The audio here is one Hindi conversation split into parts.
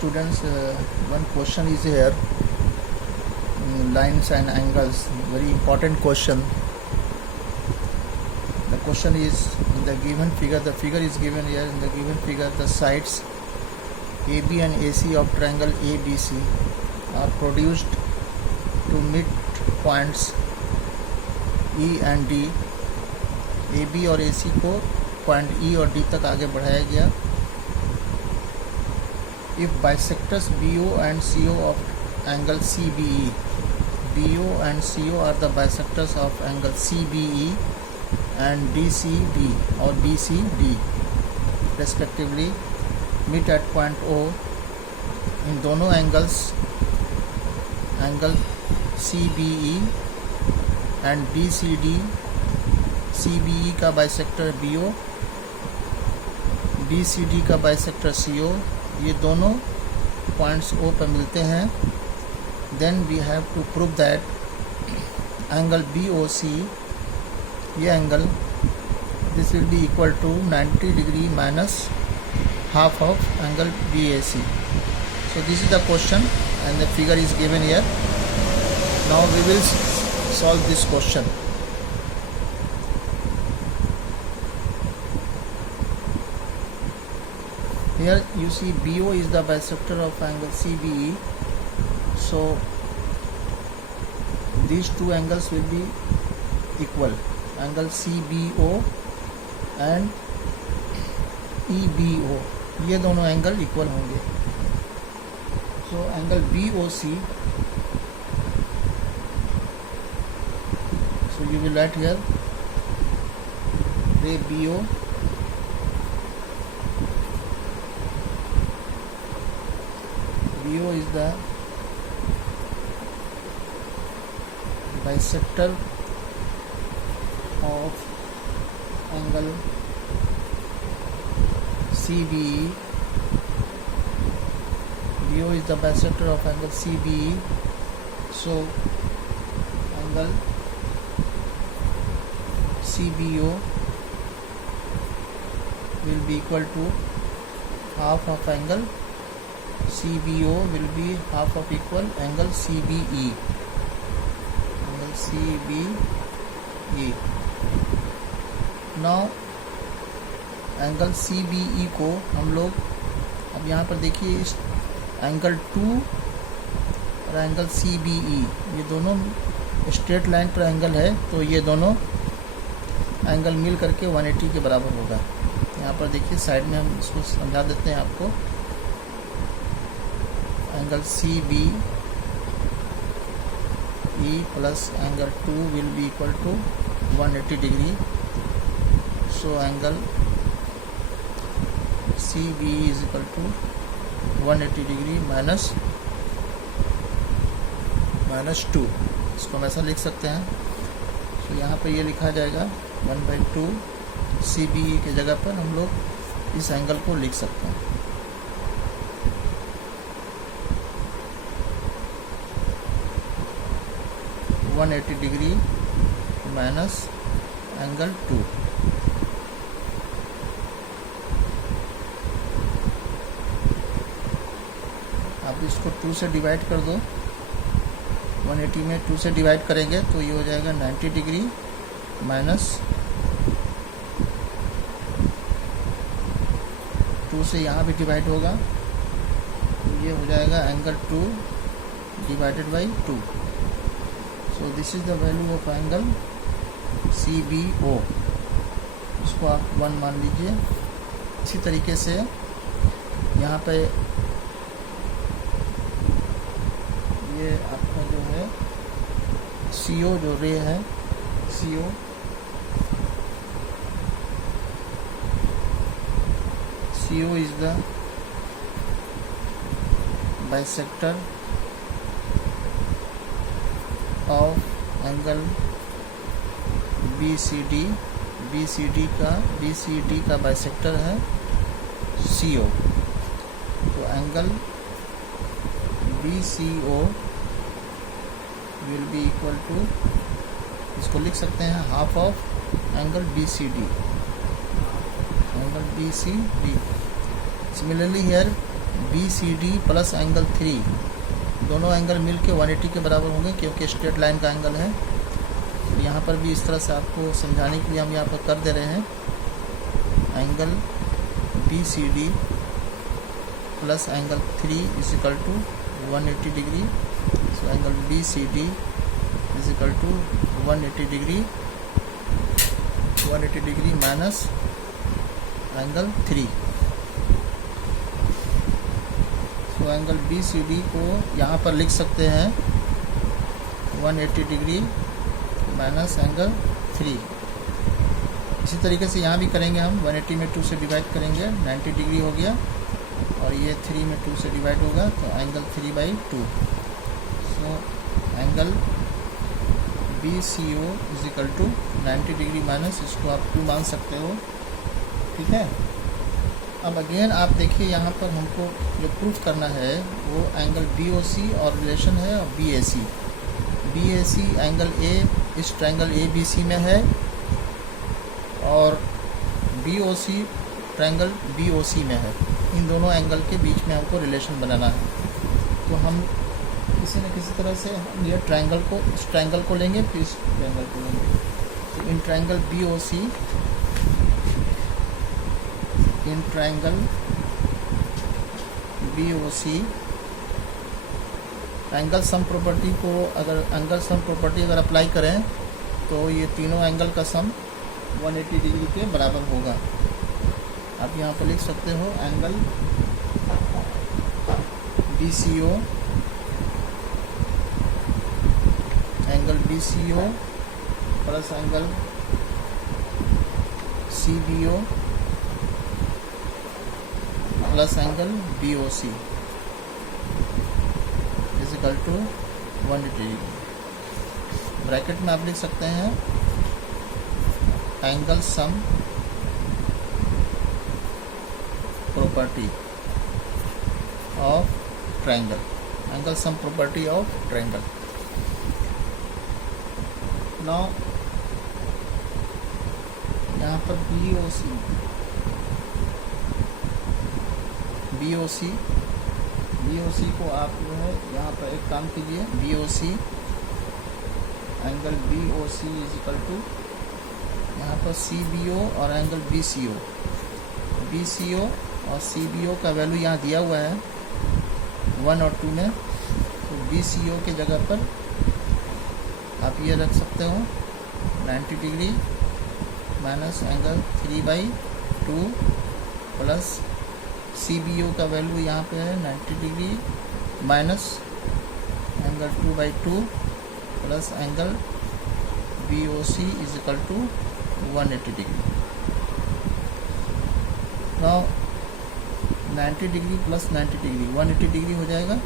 students, one question is here, lines and angles, very important question. The question is, in the given figure, the figure is given here. In the given figure, the sides AB and AC of triangle ABC are produced to meet points E and D. AB और AC को पॉइंट E और D तक आगे बढ़ाया गया. If bisectors BO and CO of angle CBE, BO and CO are the bisectors of angle CBE and DCB or DCD respectively, meet at point O. इन दोनों angles, angle CBE and DCD, CBE का बाइसेक्टर BO, DCD का बाइसेक्टर CO, ये दोनों पॉइंट्स O पर मिलते हैं. Then we have to prove that angle BOC, ये angle this will be equal to 90 degree minus half of angle BAC. So this is the question and the figure is given here. Now we will solve this question. Here you see BO is the bisector of angle CBE. So these two angles will be equal. Angle CBO and EBO, ये दोनों एंगल इक्वल होंगे. So angle BOC, so you will write here ray BO is the bisector of angle CBE. BO is the bisector of angle CBE. So angle CBO will be equal to half of angle CBO will be half of equal angle CBE. Angle CBE. Now angle CBE को हम लोग, अब यहाँ पर देखिए, इस एंगल 2 और एंगल CBE ये दोनों स्ट्रेट लाइन पर एंगल है, तो ये दोनों एंगल मिल करके 180 के बराबर होगा. यहाँ पर देखिए साइड में हम इसको समझा देते हैं आपको. Angle CBE plus angle 2 will be equal to 180 degree. So angle CBE is equal to 180 degree minus 2. इसको हम ऐसा लिख सकते हैं. तो यहाँ पे ये लिखा जाएगा 1/2 CBE के जगह पर हम लोग इस एंगल को लिख सकते हैं. $180 डिग्री माइनस एंगल 2. आप इसको 2 से डिवाइड कर दो. 180 में 2 से डिवाइड करेंगे तो ये हो जाएगा 90 डिग्री माइनस 2 से यहाँ भी डिवाइड होगा, तो ये हो जाएगा angle 2 divided by 2. So this is the value of angle CBO. इसको आप 1 मान लीजिए. इसी तरीके से यहाँ पे ये आपका जो है CO जो रे है, CO is the bisector of angle BCD का बाइसेक्टर है CO. तो angle BCO will be equal to, इसको लिख सकते हैं half of angle BCD. Similarly here BCD plus angle 3, दोनों एंगल मिल के 180 के बराबर होंगे क्योंकि स्ट्रेट लाइन का एंगल है। तो यहाँ पर भी इस तरह से आपको समझाने के लिए हम यहाँ पर कर दे रहे हैं। Angle BCD plus angle 3 is equal to 180 degree. So angle BCD is equal to 180 degree minus angle 3। तो एंगल BCD को यहाँ पर लिख सकते हैं 180 डिग्री माइनस एंगल 3। इसी तरीके से यहाँ भी करेंगे हम। 180 में 2 से डिवाइड करेंगे, 90 डिग्री हो गया, और ये 3 में 2 से डिवाइड होगा तो angle 3/2। So angle BCO is equal to 90 degree minus, इसको आप 2 मान सकते हो। ठीक है। अब अगेन आप देखिए यहाँ पर हमको जो प्रूफ करना है वो एंगल BOC और रिलेशन है और BAC। BAC एंगल A इस ट्रायंगल ABC में है, और BOC ट्रायंगल BOC में है। इन दोनों एंगल के बीच में हमको रिलेशन बनाना है। तो हम किसी न किसी तरह से हम ये ट्रायंगल को, इस ट्रायंगल को लेंगे, फिर इस ट्रायंगल को लेंगे। तो in triangle BOC, in triangle BOC angle sum property को, अगर एंगल सम प्रॉपर्टी अगर अप्लाई करें तो ये तीनों एंगल का सम 180 डिग्री के बराबर होगा। आप यहाँ पर लिख सकते हो angle BCO, angle BCO plus angle CBO plus angle BOC is equal to 180 degree. Bracket में आप लिख सकते हैं angle sum property of triangle, angle sum property of triangle. Now यहाँ पर BOC को आप जो है यहाँ पर एक काम कीजिए, BOC angle BOC is equal to यहाँ पर CBO और एंगल BCO और CBO का वैल्यू यहाँ दिया हुआ है 1 और 2 में। तो BCO के जगह पर आप ये रख सकते हो 90 degree minus angle 3/2 plus CBO का वैल्यू यहाँ पे है 90 degree minus angle 2/2 plus angle BOC is equal to 180 degree. Now 90 degree plus 90 degree 180 degree हो जाएगा।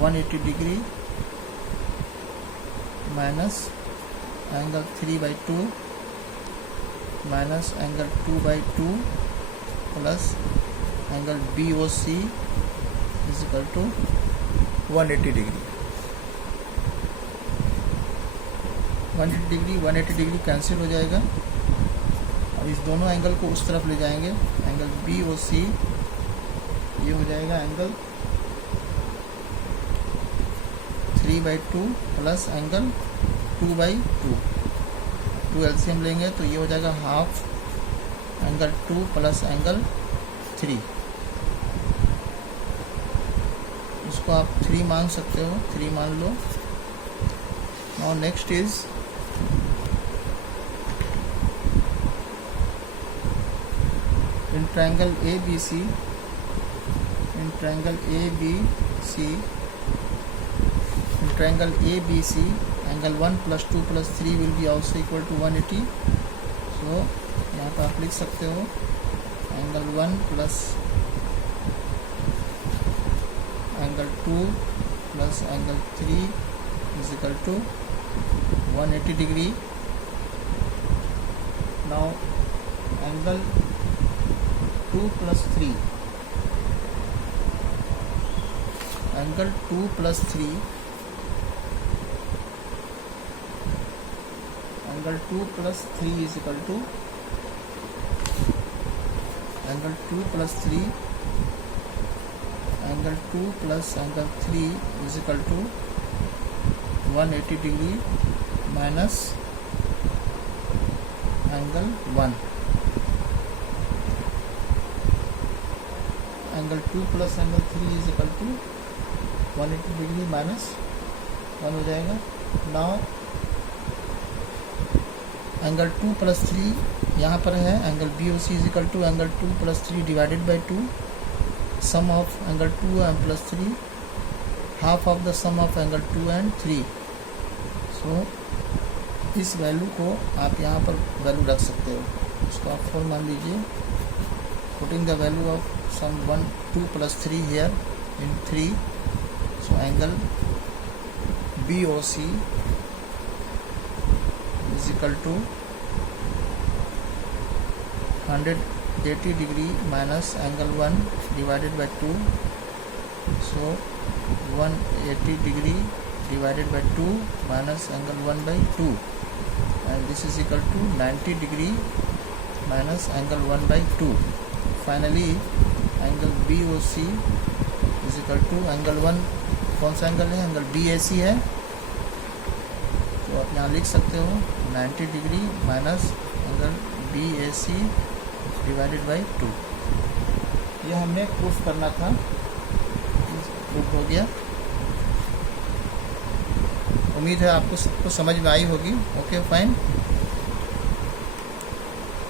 180 degree minus angle 3/2 minus angle 2/2 plus angle BOC is equal to 180 degree. 180 degree cancel हो जाएगा। अब इस दोनों एंगल को उस तरफ ले जाएंगे। एंगल BOC ये हो जाएगा एंगल 3/2 प्लस एंगल 2/2। 2 एलसीएम लेंगे तो ये हो जाएगा हाफ एंगल 2 प्लस एंगल 3। इसको आप 3 मान सकते हो, 3 मान लो। Now next is in triangle ABC, in triangle ABC angle 1 + 2 + 3 will be also equal to 180। So यहाँ पर आप लिख सकते हो angle 1 plus angle 2 plus angle 3 is equal to 180 degree. Now angle 2 + 3, angle 2 + 3, angle 2 + 3 is equal to angle 2 + 3 angle 2 plus angle 3 is equal to 180 degree minus angle 1। Angle 2 plus angle 3 is equal to 180 degree minus 1 हो जाएगा। नाउ एंगल 2 प्लस 3 यहाँ पर है, angle B O C is equal to angle 2 plus 3 divided by 2, sum of angle 2 and plus 3, half of the sum of angle 2 and 3। So इस वैल्यू को आप यहाँ पर वैल्यू रख सकते हो, इसको आप 4 मान लीजिए। Putting the value of sum 1 2 plus 3 here in 3, so angle B O C is equal to 180 degree minus angle 1 divided by 2, so 180 degree divided by 2 minus angle 1 by 2, and this is equal to 90 degree minus angle 1 by 2. Finally angle BOC is equal to angle 1, कौन सा एंगल है, एंगल BAC है, तो आप यहाँ लिख सकते हो 90 degree minus angle BAC divided by 2। यह हमें प्रूफ करना था, प्रूफ हो गया। उम्मीद है आपको सबको समझ में आई होगी। Okay fine.